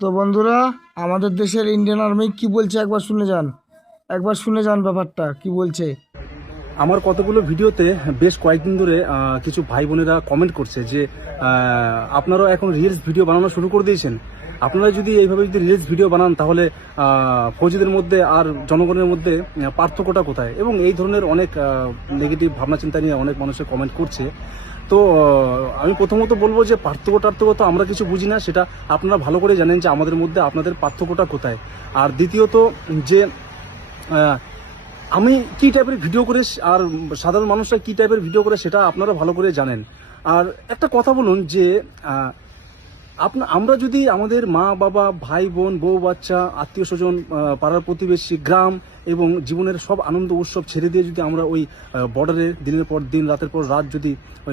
তো বন্ধুরা, আমাদের দেশের ইন্ডিয়ান আর্মি কি বলছে একবার শুনে যান ব্যাপারটা কি বলছে। আমার কতগুলো ভিডিওতে বেশ কয়েকদিন ধরে কিছু ভাই বোনেরা কমেন্ট করছে যে আপনারাও এখন রিলস ভিডিও বানানো শুরু করে দিয়েছেন। আপনারা যদি এইভাবে যদি রিলস ভিডিও বানান তাহলে ফৌজিদের মধ্যে আর জনগণের মধ্যে পার্থক্যটা কোথায়, এবং এই ধরনের অনেক নেগেটিভ ভাবনা চিন্তা নিয়ে অনেক মানুষের কমেন্ট করছে। তো আমি প্রথমত বলবো যে পার্থক্য তো আমরা কিছু বুঝি না, সেটা আপনারা ভালো করে জানেন যে আমাদের মধ্যে আপনাদের পার্থক্যটা কোথায়। আর দ্বিতীয়ত যে আমি কি টাইপের ভিডিও করে আর সাধারণ মানুষরা কি টাইপের ভিডিও করে সেটা আপনারা ভালো করে জানেন। আর একটা কথা বলুন যে আমরা যদি আমাদের মা বাবা ভাই বোন বউ বাচ্চা আত্মীয় স্বজন পাড়ার প্রতিবেশী গ্রাম এবং জীবনের সব আনন্দ উৎসব ছেড়ে দিয়ে যদি আমরা ওই বর্ডারে দিনের পর দিন রাতের পর রাত যদি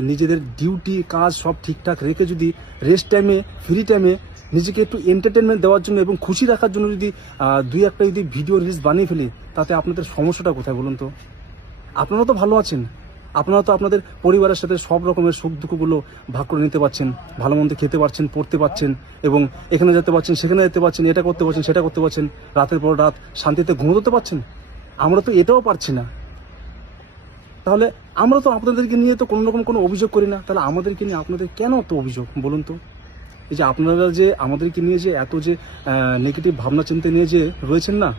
নিজেদের ডিউটি কাজ সব ঠিকঠাক রেখে যদি রেস্ট টাইমে ফ্রি টাইমে নিজেকে একটু এন্টারটেনমেন্ট দেওয়ার জন্য এবং খুশি রাখার জন্য যদি দুই একটা যদি ভিডিও রিলস বানিয়ে ফেলি, তাতে আপনাদের সমস্যাটা কোথায় বলুন তো? আপনারা তো ভালো আছেন, আপনারা তো আপনাদের পরিবারের সাথে সব রকমের সুখ দুঃখগুলো ভাগ করে নিতে পারছেন, ভালো মন্দ খেতে পারছেন, পড়তে পারছেন, এবং এখানে যেতে পারছেন সেখানে যেতে পারছেন, এটা করতে পারছেন সেটা করতে পারছেন, রাতের পর রাত শান্তিতে ঘুমোতে পারছেন। আমরা তো এটাও পারছি না। তাহলে আমরা তো আপনাদেরকে নিয়ে তো কোনো রকম কোনো অভিযোগ করি না, তাহলে আমাদেরকে নিয়ে আপনাদের কেন তো অভিযোগ বলুন তো? এই যে আপনারা যে আমাদেরকে নিয়ে যে এত যে নেগেটিভ ভাবনা চিন্তা নিয়ে যে রয়েছেন না,